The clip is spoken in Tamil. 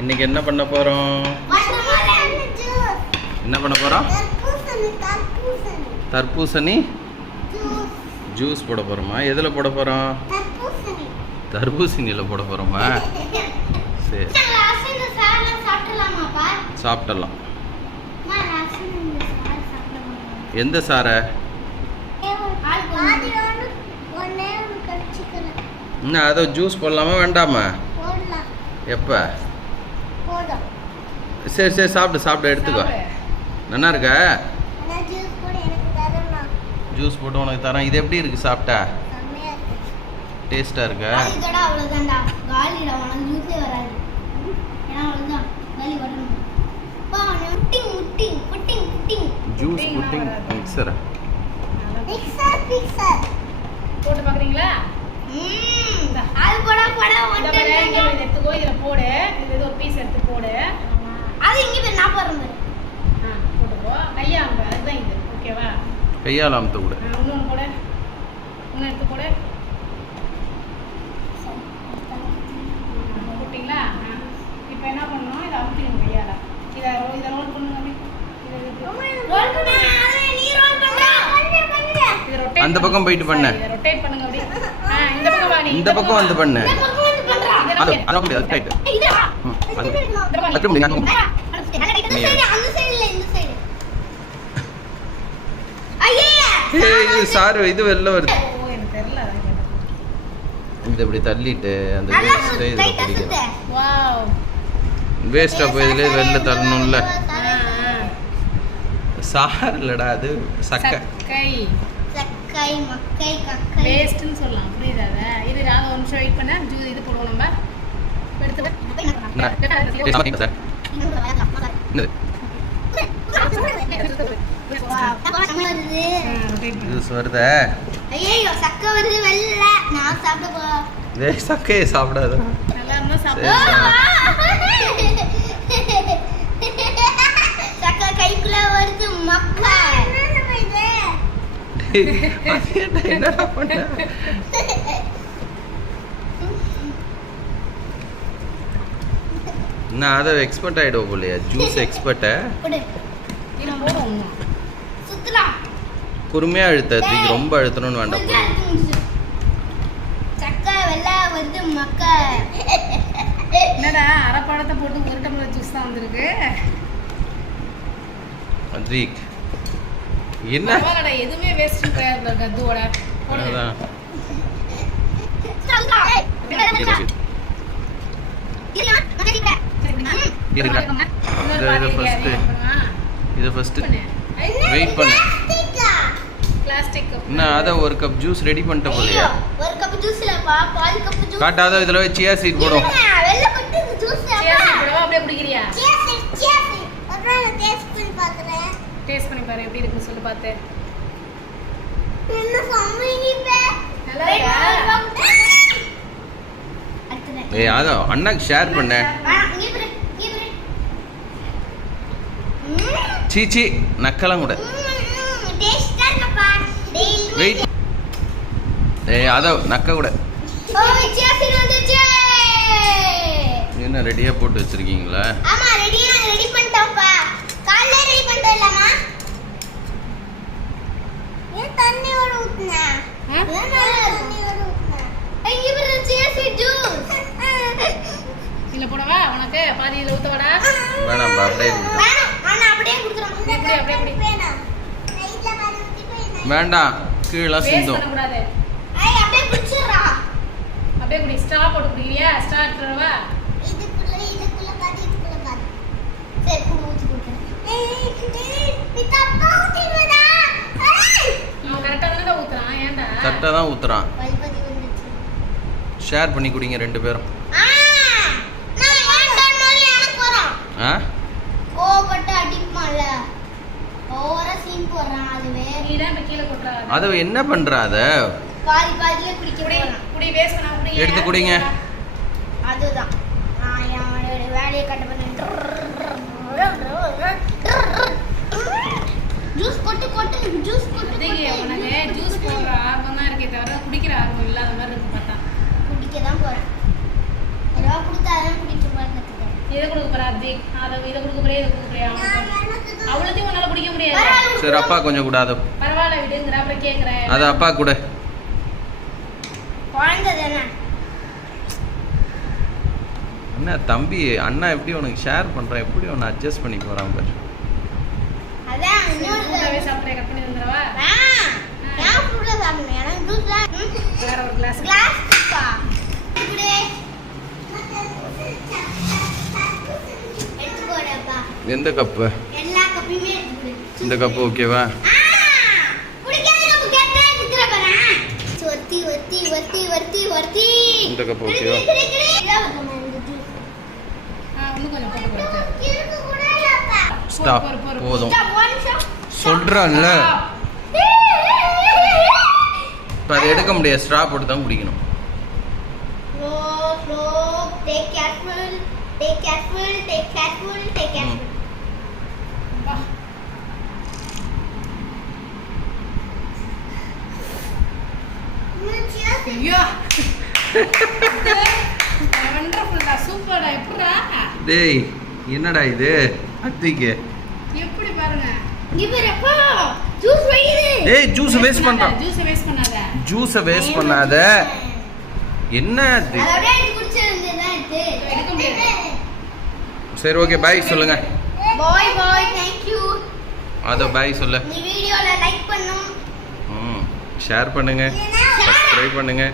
இன்னைக்கு என்ன பண்ண போறோம்? என்ன பண்ண போறோம்? தர்பூசணி ஜூஸ் போட போறோமா? எதுல போட போறோம்? தர்பூசணியில போட போறோமா? சரி, சாப்பிடலாம். எந்த சாரை? இன்னும் அதை ஜூஸ் போடலாமா வேண்டாமா? எப்போ? சரி சரி, சாப்பிடு எடுத்துக்கோ. நல்லா இருக்கா? ஜூஸ் போட்டு உனக்கு தரேன். இது எப்படி இருக்கு சாப்பிட்டா? டேஸ்டா இருக்கா? ஜூஸ் புட்டிங் மிக்சர் போட்டு பாக்குறீங்களா? அது போட எடுத்துக்கோ, இதுல போடு. இது ஒரு பீஸ் எடுத்து போடு. அது இங்க போய் நான் போறேன். போட்டுக்கோ. கையா அங்க அதுதான் இது. ஓகேவா? கையால அமுத்து கூட. இன்னொன்னு போடு. இன்னும் எடுத்து போடு. போட்டீங்களா? இப்போ என்ன பண்ணணும்? இதை அமுத்திடுங்க கையால. இதை ரோல் பண்ணுங்க. ரோல் பண்ணு. நீ ரோல் பண்ற. இது ரொட்டேட். அந்த பக்கம் போயிட்டு பண்ணு. இதை ரொட்டேட் பண்ணுங்க அப்படி. இந்த பக்கம் வா நீ. இந்த பக்கம் வந்து பண்ணு. இந்த பக்கம் வந்து பண்றா. அது முடியாது. ரைட். இதா. அது முடியாது. அந்த சைடு இல்ல, இந்த சைடு. ஐயே. இது சார் இது வெல்ல வருது. ஓ, எனக்கு தெரியல அதான் கேட்டேன். இது இப்படி தள்ளிட்டு அந்த வேஸ்ட் இத பிடிக்கும். வாவ். வேஸ்ட் அப்ப இதுல வெல்ல தள்ளணும்ல. சார் இல்லடா, அது சக்கை. சக்கை மக்கை கக்கை வேஸ்ட்னு சொல்லலாம். புரியுதா? இது நான் ஒரு நிமிஷம் வெயிட் பண்ண. ஜூஸ் இது போடுவோம் நம்ம. எடுத்து சார் ஜூஸ் வருதே. ஐயோ சக்கை வந்து வெல்ல. நான் சாப்பிட போ. டேய் சக்கையை சாப்பிடாத. நல்லா இருந்தா சாப்பிடு. சக்கை கைக்குள்ள வருது மக்கா. என்னடா பண்ண? நான் அதை எக்ஸ்பர்ட் ஆயிடுவோம் போலையா? ஜூஸ் எக்ஸ்பர்ட்டை குறுமையா அழுத்த. தூக்கி ரொம்ப அழுத்தணும்னு வேண்டாம். சக்கை வெள்ள வந்து மக்கா. என்னடா அரை பழத்தை போட்டு ஒரு டம்ளர் ஜூஸ் தான் வந்திருக்கு. அத்ரிக் என்ன? பரவாயில்லடா, எதுவுமே வேஸ்ட் கிடையாது. கத்துவோட அதான் இது ஃபர்ஸ்ட் வெயிட் பண்ணு. Plastic cup. என்ன அத ஒரு கப் ஜூஸ் ரெடி பண்ணிட்ட போலையா? ஒரு கப் ஜூஸ்லப்பா பால் கப் ஜூஸ் காட்டாத. இதுல போய் சியா சீட் போடும். வெள்ள கொட்டு ஜூஸ் சியா சீட் போடவா? அப்படியே குடிக்கிறியா? சியா சீட் அப்புறம் நான் டேஸ்ட் பண்ணி பார்க்கறேன். டேஸ்ட் பண்ணி பாரு எப்படி இருக்குன்னு சொல்லி பாத்து. என்ன சமையலிப்பே? நல்லா இருக்கா? ஏய் ஆதா அண்ணாக்கு ஷேர் பண்ண. இங்க பாரு. சீச்சி நக்கலாம் கூட. டேஸ்டா இருக்கா? வெயிட். ஏய் ஆதா நக்க கூட. ஓ சியா சீட் வந்துச்சு. என்ன ரெடியா போட்டு வச்சிருக்கீங்களா? ஆமா ரெடி பண்ணிட்டோம்ப்பா. காலையில ரெடி பண்ணிட்டோம்லமா. ஏன் தண்ணி ஓட ஊத்துனா? தண்ணி ஓட ஊத்துனா. இங்க பாரு சியா சீட் ஜூஸ். இல்ல போடவா? உனக்கு பாதி இத ஊத்தவடா. வேணாம் அப்படியே வேணாம் அண்ணா அப்படியே குடுக்குறோம். அப்படியே வேணாம். நைட்ல பாதி ஊத்தி போய் வேண்டாம். கீழ வேஸ்ட் சிந்தும். பண்ண கூடாது. ஐய் அப்படியே குடிச்சிரா. அப்படியே குடி. ஸ்ட்ரா போட்டு குடிக்கிறியா? ஸ்ட்ரா எடுத்துறவா? இதுக்குள்ள பாதி இதுக்குள்ள பாதி. சரி ஊத்தி குடுக்குறேன். நீ தப்பா ஊத்திடுவடா. அவன் கரெக்ட்டா தானே ஊத்துறான். ஏன்டா? கரெக்டா தான் ஊத்துறான். பல்பதி வந்துச்சு. ஷேர் பண்ணி குடிங்க ரெண்டு பேரும். நான் வேண்டாம்னால எனக்கு போறோம். கோபப்பட்டு அடிக்குமால. ஓவரா சீன் போடுறான் அதுவே. நீ தான் இப்ப கீழ கொட்றா. அத என்ன பண்றா அத? பாதியில குடிக்க குடி. போறான். குடி வேஸ்ட் பண்ணா குடி. எடுத்து குடிங்க. அதுதான் நான் என்னோட வேலையை கட்ட பண்ணேன். ஜூஸ் கொட்டு ஜூஸ் கொட்டு. உனக்கு ஜூஸ் போடுற ஆர்வம் தான் இருக்கே தவிர குடிக்கிற ஆர்வம் இல்லாத மாதிரி இருக்கு பார்த்தா. குடிக்க தான் போறேன். இதை கொடுக்க போறா அத்திக், அதை இதை கொடுக்க போறியா, இதை கொடுக்க போறியா? அவ்வளோத்தையும் உன்னால குடிக்க முடியாது. சரி அப்பா கொஞ்சம் கூடாது. பரவாயில்ல விடுங்கிற, அப்புறம் கேட்குறேன். அது அப்பா கூட. குழந்தை தானே. அண்ணா தம்பி அண்ணா எப்படி உனக்கு ஷேர் பண்ணுறான், எப்படி உன்னை அட்ஜஸ்ட் பண்ணி போகிறான் பாரு. அதான் ஃப்ரூட்டாவே சாப்பிட்றேன், கட் பண்ணி தந்துடவா? நான் ஃப்ரூட்டா சாப்பிடுறேன். எனக்கு ஜூஸ் தான். வேற ஒரு கிளாஸ். கிளாஸ்ப்பா. இப்படி எடுத்துக்கோடப்பா. எந்த கப்பு? எல்லா கப்பையுமே எடுத்துக்கோ. இந்த கப்பு ஓகேவா? குடிக்காத கப்பு கேட்டா குடுக்குற பாரு. ஒத்தி ஒத்தி ஒத்தி ஒத்தி ஒத்தி. இந்த கப்பு ஓகேவா? இன்னும் கொஞ்சம் போட்டு கொடுத்து. கிறுக்கு கூட இல்லப்பா. ஸ்டாப். போதும் சொல்கிறேன்ல. இப்போ அதை எடுக்க முடியாது, ஸ்ட்ரா போட்டு தான் குடிக்கணும். Slow take careful take careful take careful take careful. வா. ஐயோ வண்டர்ஃபுல்லா, சூப்பர்டா. எப்படிடா? டேய் என்னடா இது அத்திக்கு? எப்படி பாருங்க. இங்க பாருப்பா, ஜூஸ் வையுது. ஏய் ஜூஸ் வேஸ்ட் பண்றான். ஜூஸ் வேஸ்ட் பண்ணாத. ஜூஸை வேஸ்ட் பண்ணாத. என்ன அது? அதோட எடுத்து குடிச்சிருந்தேனா இது. எடுக்க முடியாது. சரி ஓகே பாய் சொல்லுங்க. பாய் பாய், थैंक यू. அதோ பாய் சொல்லு. இந்த வீடியோல லைக் பண்ணுங்க, ஷேர் பண்ணுங்க, சப்ஸ்கிரைப் பண்ணுங்க.